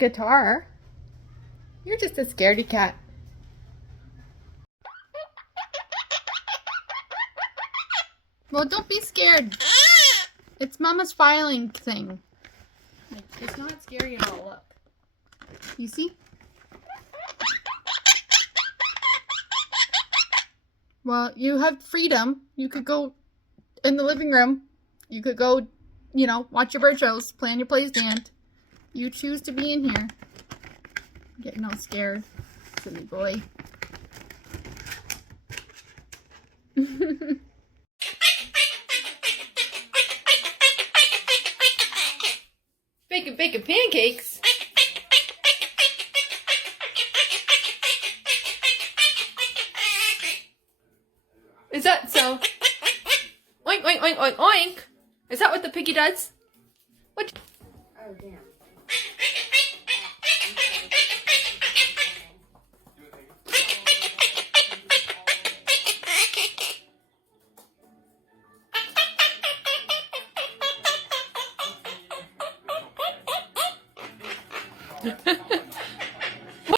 guitar. You're just a scaredy cat. Well, don't be scared. It's Mama's filing thing. Like, it's not scary at all. Look. You see? Well, you have freedom. You could go in the living room. You could go, you know, watch your bird shows, play on your play stand. You choose to be in here. Getting all scared, silly boy. Baking pancakes? Is that so? Oink, oink, oink, oink, oink. Is that what the piggy does? What? Oh, damn. Ha ha ha.